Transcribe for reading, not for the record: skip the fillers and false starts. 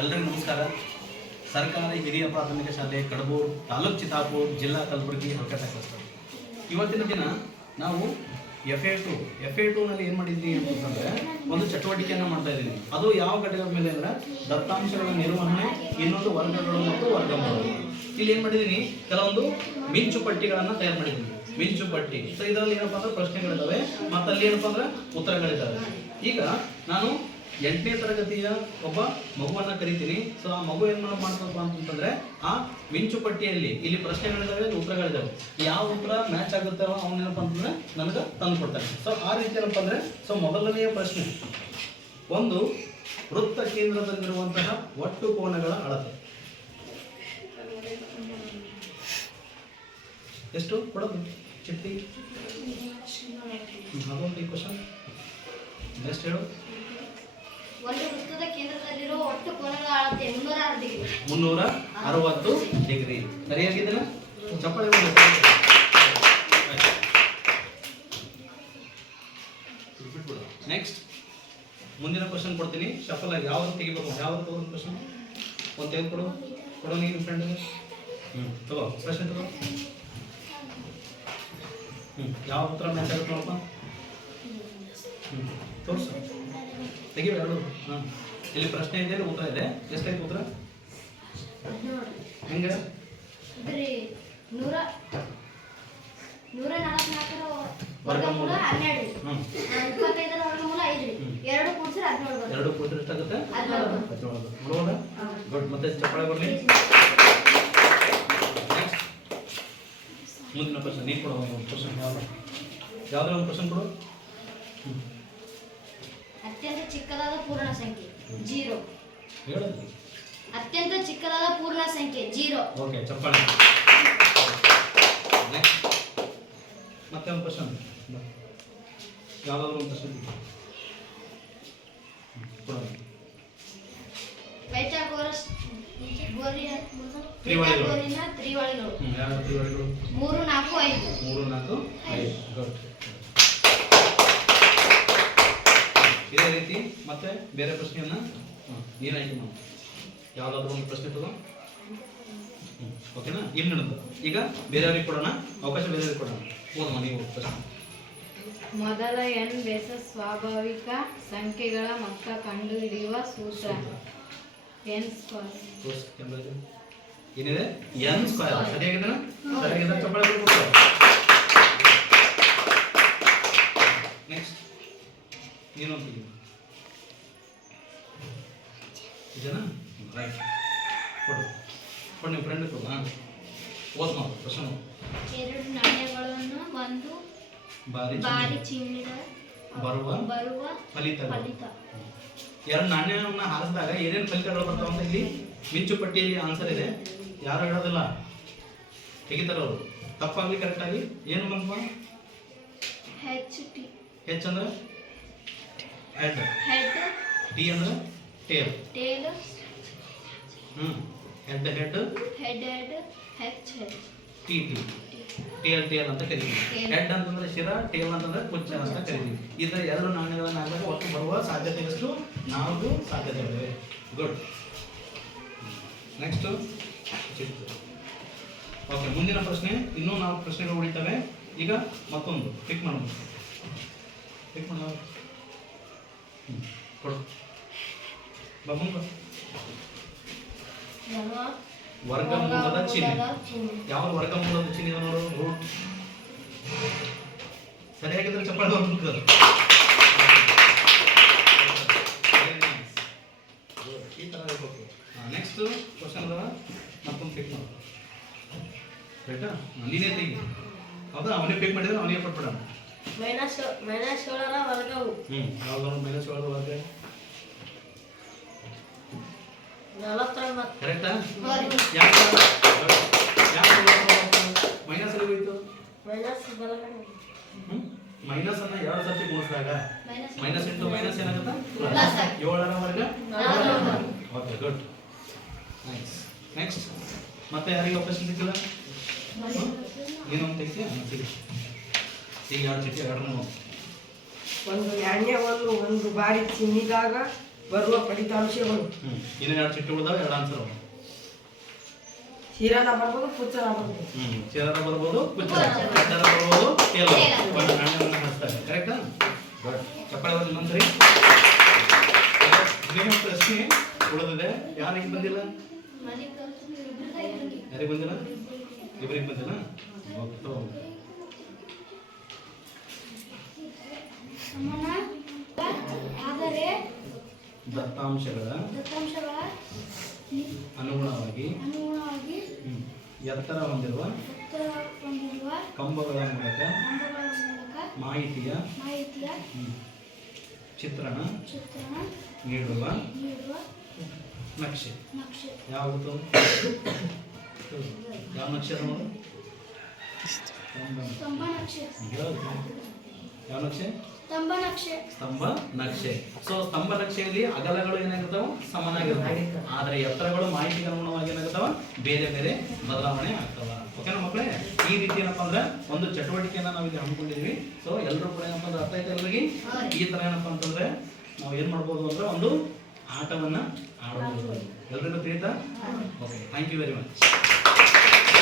ಎಲ್ಲರಿಗೂ ನಮಸ್ಕಾರ. ಸರ್ಕಾರಿ ಹಿರಿಯ ಪ್ರಾಥಮಿಕ ಶಾಲೆ ಕಡಬೂರು, ತಾಲೂಕು ಚಿತ್ತಾಪುರ, ಜಿಲ್ಲಾ ಕಲಬುರಗಿ, ಹಲ್ಕಟ್ಟ ಕ್ಲಸ್ಟರ್. ಇವತ್ತಿನ ದಿನ ನಾವು FA2ನಲ್ಲಿ ಏನು ಮಾಡಿದ್ವಿ ಅಂತಂದರೆ ಒಂದು ಚಟುವಟಿಕೆಯನ್ನು ಮಾಡ್ತಾ ಇದ್ದೀನಿ. ಅದು ಯಾವ ಘಟಕದ ಮೇಲೆ ಅಂದರೆ ದತ್ತಾಂಶಗಳ ನಿರ್ವಹಣೆ, ಇನ್ನೊಂದು ವರ್ಗಗಳು ಮತ್ತು ವರ್ಗಮೂಲಗಳು. ಇಲ್ಲಿ ಏನು ಮಾಡಿದ್ದೀನಿ, ಕೆಲವೊಂದು ಮಿಂಚು ಪಟ್ಟಿಗಳನ್ನು ತಯಾರು ಮಾಡಿದ್ದೀನಿ. ಮಿಂಚು ಪಟ್ಟಿ. ಸೊ ಇದರಲ್ಲಿ ಏನಪ್ಪ ಅಂದ್ರೆ ಪ್ರಶ್ನೆಗಳಿದ್ದಾವೆ ಮತ್ತು ಅಲ್ಲಿ ಏನಪ್ಪ ಅಂದ್ರೆ ಉತ್ತರಗಳಿದ್ದಾವೆ. ಈಗ ನಾನು 8ನೇ ತರಗತಿಯ ಒಬ್ಬ ಮಗುವನ್ನು ಕರಿತೀನಿ. ಸೊ ಆ ಮಗು ಏನು ಮಾಡ್ಬೇಕು ಅಂತಂದ್ರೆ ಆ ಮಿಂಚು ಪಟ್ಟಿಯಲ್ಲಿ ಇಲ್ಲಿ ಪ್ರಶ್ನೆಗಳಿದ್ದಾವೆ, ಉತ್ತರಗಳಿದ್ದಾವೆ. ಯಾವ ಉತ್ತರ ಮ್ಯಾಚ್ ಆಗುತ್ತೆ ಅವನೇನಪ್ಪ ಅಂತಂದ್ರೆ ನನಗೆ ತಂದು ಕೊಡ್ತಾನೆ. ಸೊ ಆ ರೀತಿ ಏನಪ್ಪ ಅಂದ್ರೆ ಸೊ ಮೊದಲನೆಯ ಪ್ರಶ್ನೆ, ಒಂದು ವೃತ್ತ ಕೇಂದ್ರದಲ್ಲಿರುವಂತಹ ಒಟ್ಟು ಕೋನಗಳ ಅಳತೆ ಎಷ್ಟು ಕೊಡೋದು ಚಿಟ್ಟಿ? ಅದೊಂದು ಈ ಕ್ವಶನ್ ನೆಕ್ಸ್ಟ್ ಹೇಳು. ಒಂದು ವೃತ್ತದ ಕೇಂದ್ರದಲ್ಲಿರುವ ಒಟ್ಟು ಕೋನಗಳ ಅಳತೆ 360 ಡಿಗ್ರಿ. ಸರಿಯಾಗಿದೆಯಲ್ಲ? ಚಪ್ಪಾಳೆ ಮಾಡಿ. ನೆಕ್ಸ್ಟ್ ಮುಂದಿನ ಕ್ವಶನ್ ಕೊಡ್ತೀನಿ. ಶಫಲ್ ಆಗಿ ಯಾವ್ದು ತೆಗಿಬೇಕು, ಯಾವ್ದು ತಗೊಂಡು ಕ್ವಶನ್ ಒಂದು ತೆಗೆದುಕೊಡು. ಕೊಡೋ ನೀನು ಫ್ರೆಂಡ್. ತಗೋ ಪ್ರಶ್ನೆ ತಗೋ. ಯಾವ ಉತ್ತರ ಮ್ಯಾಚ್ ಆಗುತ್ತೆ ನೋಡಪ್ಪ. ತೋರಿಸು, ತೆಗಿವೆ ಎರಡು. ಇಲ್ಲಿ ಪ್ರಶ್ನೆ ಇದೆ, ಉತ್ತರ ಇದೆ. ಎಷ್ಟಾಯ್ತು ಉತ್ತರ? ಹೆಂಗೆ? 144 ವರ್ಗಮೂಲ 12, 25 ವರ್ಗಮೂಲ 5, 2 ಕೂಡಿಸಿದ್ರೆ 17. 2 ಕೂಡಿಸಿದ್ರೆ ಎಷ್ಟಾಗುತ್ತೆ? 17. ನೋಡೋಣ. ಗುಡ್. ಮತ್ತೆ ಚಪ್ಪಾಳೆ ಬರಲಿ. ಮುಂದಿನ ಕ್ವಶನ್ ನೀನು ಕೊಡು. ಒಂದು ಕ್ವಶನ್ ಯಾವುದಾದ್ರು ಒಂದು ಕ್ವಶನ್ ಕೊಡು. ಅತ್ಯಂತ ಚಿಕ್ಕದಾದ ಪೂರ್ಣ ಸಂಖ್ಯೆ 0. ಹೇಳೋದು. ಅತ್ಯಂತ ಚಿಕ್ಕದಾದ ಪೂರ್ಣ ಸಂಖ್ಯೆ 0. ಓಕೆ, ಚಪ್ಪಾಳೆ. ನೆಕ್ಸ್ಟ್ ಮತ್ತೆ ಒಂದು ಕ್ವಶನ್, ಯಾವುದಾದ್ರು ಒಂದು ಕ್ವಶನ್ ಕೊಡೋದು. ಪೈಥಾಗೋರಸ್ ತ್ರಿವಳಿಗಳು. ಯಾವ ತ್ರಿವಳಿಗಳು? 3, 4, 5. 3, 4, 5. ಗುಡ್. ಇದೇ ರೀತಿ ಮತ್ತೆ ಬೇರೆ ಪ್ರಶ್ನೆಯನ್ನ ನೀನು ಆಯ್ಕೆ ಮಾಡು. ಯಾವುದಾದ್ರೂ ಒಂದು ಪ್ರಶ್ನೆ ತಗೋ. ಓಕೆನಾ? ಇಲ್ಲಿ ನಡೆದು ಈಗ ಬೇರೆಯವ್ರಿಗೆ ಕೊಡೋಣ ಅವಕಾಶ, ಬೇರೆಯವ್ರಿಗೆ ಕೊಡೋಣ. ಓದಮ್ಮ ನೀವು ಪ್ರಶ್ನೆ. ಮೊದಲ n ಬೆಸ ಸ್ವಾಭಾವಿಕ ಸಂಖ್ಯೆಗಳ ಮೊತ್ತ ಕಂಡುಹಿಡಿಯುವ ಸೂತ್ರ n ಸ್ಕ್ವೇರ್. ಏನಿದೆ? n square. ಸರಿಯಾಗಿದೆ? ಸರಿಯಾಗಿದೆ. ಚಪ್ಪಾಳೆ ಕೊಡ್ಬೇಕು. ನೆಕ್ಸ್ಟ್ ನೀನು ಅಂತೀವಿ ಇದೆನಾ? ರೈಟ್. ಕೊಡು ಕೊಡು, ನಿಮ್ಮ ಫ್ರೆಂಡ್ ಕೊಡು. ಓದ್ ಮಾಡು ಪ್ರಶ್ನೆ. 2 ನಾಣ್ಯಗಳನ್ನು ಒಂದು ಬಾರಿ ಚಿಮ್ಮಿದ ಬರುವ ಫಲಿತ. 2 ನಾಣ್ಯವನ್ನು ಹಾರಿಸಿದಾಗ ಏನೇನು ಫಲಿತಗಳು ಬರ್ತಾವ ಅಂತ ಇಲ್ಲಿ ಮಿಂಚು ಪಟ್ಟಿಯಲ್ಲಿ ಆನ್ಸರ್ ಇದೆ. ಯಾರು ಹೇಳೋದಿಲ್ಲ, ತೆಗಿತಾರ ಅವರು. ತಪ್ಪಾಗ್ಲಿ ಕರೆಕ್ಟಾಗಿ ಏನು ಬಂದ್ವಾ? ಹೆಚ್ ಅಂದ್ರೆ ಹೆಡ್, ಟಿ ಅಂದ್ರೆ ಟೇಲ್. ಹೆಡ್ ಟಿ ಟೇಲ್ ಅಂತ ಕರಿತೀವಿ. ಹೆಡ್ ಅಂತಂದ್ರೆ ಶಿರ, ಟೇಲ್ ಅಂತಂದ್ರೆ ಕುಚ್ಚ ಅಂತ ಕರಿತೀವಿ. ಇದರ 2 ನಾಣ್ಯಗಳನ್ನ ಹಾಕಿದಾಗ ಒಟ್ಟು ಬರುವ ಸಾಧ್ಯತೆ ಎಷ್ಟು? 4 ಸಾಧ್ಯತೆಗಳಿವೆ. ಗುಡ್. ನೆಕ್ಸ್ಟ್ ಓಕೆ, ಮುಂದಿನ ಪ್ರಶ್ನೆ. ಇನ್ನೂ 4 ಪ್ರಶ್ನೆಗಳು ಉಳಿತವೆ. ಈಗ ಮತ್ತೊಂದು ಪಿಕ್ ಮಾಡೋದು. ಕೊಡು ಬಾ ಮುಂದೆ. ವರ್ಗಮೂಲದ ಚಿಹ್ನೆ. ಯಾವ ವರ್ಗಮೂಲದ ಚಿಹ್ನೆ ನೋಡು? ರೂಟ್. ಸರಿಯಾಗಿದ್ರೆ ಚಪ್ಪಾಳೆ ಬರ್ಬೇಕು. ಈ ಥರ ಇರಬೇಕು. ನೆಕ್ಸ್ಟ್ ಕ್ವಶನ್ ಅದ, ಮತ್ತೊಂದು ಪಿಕ್ ಮಾಡು. ರೈಟಾ? ನೀನೇ ತೆಗಿ. ಹೌದಾ? ಅವನೇ ಪಿಕ್ ಮಾಡಿದ್ರೆ ಅವನಿಗೆ ಕೊಟ್ಬಿಡೋಣ. -7ರ ವರ್ಗವು. ಯಾವ್ದಾದ್ರು -7ರ ವರ್ಗ? 49. ಕರೆಕ್ಟಾ? ಯಾಕೆ ಮೈನಸ್ ಅಲ್ಲಿ ಹೋಯ್ತು? ಮೈನಸ್ ಅನ್ನ 2 ಸರ್ತಿ ಗುಣಿಸಿದಾಗ ಮೈನಸ್ ಇಂಟು ಮೈನಸ್ ಏನಾಗುತ್ತೆ? 7ರ ವರ್ಗ. Okay, good. ನೈಸ್. ನೆಕ್ಸ್ಟ್ ಮತ್ತೆ ಯಾರಿಗೆ ಅವಕಾಶ ಸಿಕ್ಕಿಲ್ಲ? ನೀನೊಂದು ತೆಗಿತೀಯ? ಈಗ 2 ಚಿಟ್ಟಿ 2 ಒಂದು ನಾಣ್ಯವನ್ನು ಒಂದು ಬಾರಿ ಚಿಮ್ಮಿದಾಗ ಬರುವ ಫಲಿತಾಂಶಗಳು ಇನ್ನು 2 ಚಿಟ್ಟು ಉಳಿದಾವೆ, 2 ಆನ್ಸರ್. ಶಿರಾನ ಬರ್ಬೋದು, ಪುಚ್ಚನ ಬರ್ಬೋದು. ಚೇಲರ ಬರ್ಬೋದು, ಪುಚ್ಚರ ಬರ್ಬೋದು, ಕೇಲೋ ಒಂದು ನಾಣ್ಯವನ್ನು ಹಾಕ್ತಾರೆ. ಕರೆಕ್ಟಾ? ಗುಡ್. ಚಪ್ಪಾಳೆ ಬರಲಿ ಮಂತ್ರಿ. ನಿಮ್ಮ ಪ್ರಶ್ನೆ ಉಳಿದಿದೆ. ಯಾರಿಗೆ ಬಂದಿಲ್ಲ? ಯಾರಿಗೆ ಬಂದಿಲ್ಲ? ಇಬ್ಬರಿಗೆ ಬಂದಿಲ್ಲ. ಆದರೆ ದತ್ತಾಂಶಗಳ ಅನುಗುಣವಾಗಿ ಎತ್ತರ ಹೊಂದಿರುವ ಕಂಬಗಳ ಮೂಲಕ ಮಾಹಿತಿಯ ಚಿತ್ರಣ ನೀಡುವ ನಕ್ಷೆ ಯಾವುದು? ಯಾವ ನಕ್ಷೆ ಅದು ನೋಡು? ಯಾವ ನಕ್ಷೆ? ಸ್ತಂಭ ನಕ್ಷೆ. ಸೊ ಸ್ತಂಭ ನಕ್ಷೆಯಲ್ಲಿ ಅಗಲಗಳು ಏನಾಗಿರ್ತಾವ? ಸಮನಾಗಿರ್ತಾವೆ. ಆದರೆ ಎತ್ತರಗಳು ಮಾಹಿತಿಗೆ ಅನುಗುಣವಾಗಿ ಏನಾಗ್ತಾವ? ಬೇರೆ ಬೇರೆ ಬದಲಾವಣೆ ಆಗ್ತಾವ. ಓಕೆನಾ ಮಕ್ಕಳೇ? ಈ ರೀತಿ ಏನಪ್ಪಾ ಅಂದ್ರೆ ಒಂದು ಚಟುವಟಿಕೆಯನ್ನ ನಾವು ಇಲ್ಲಿ ಹಮ್ಮಿಕೊಂಡಿದ್ವಿ. ಸೊ ಎಲ್ಲರೂ ಕೂಡ ಏನಪ್ಪಾ ಅಂದ್ರೆ ಅರ್ಥ ಆಯ್ತು ಎಲ್ಲರಿಗೆ? ಈ ತರ ಏನಪ್ಪಾ ಅಂತಂದ್ರೆ ನಾವು ಏನ್ ಮಾಡ್ಬೋದು ಅಂದ್ರೆ ಒಂದು ಆಟವನ್ನ ಆಡಬಹುದು. ಎಲ್ರಿಗೂ ತಿಳಿತಾ? Okay, thank you very much.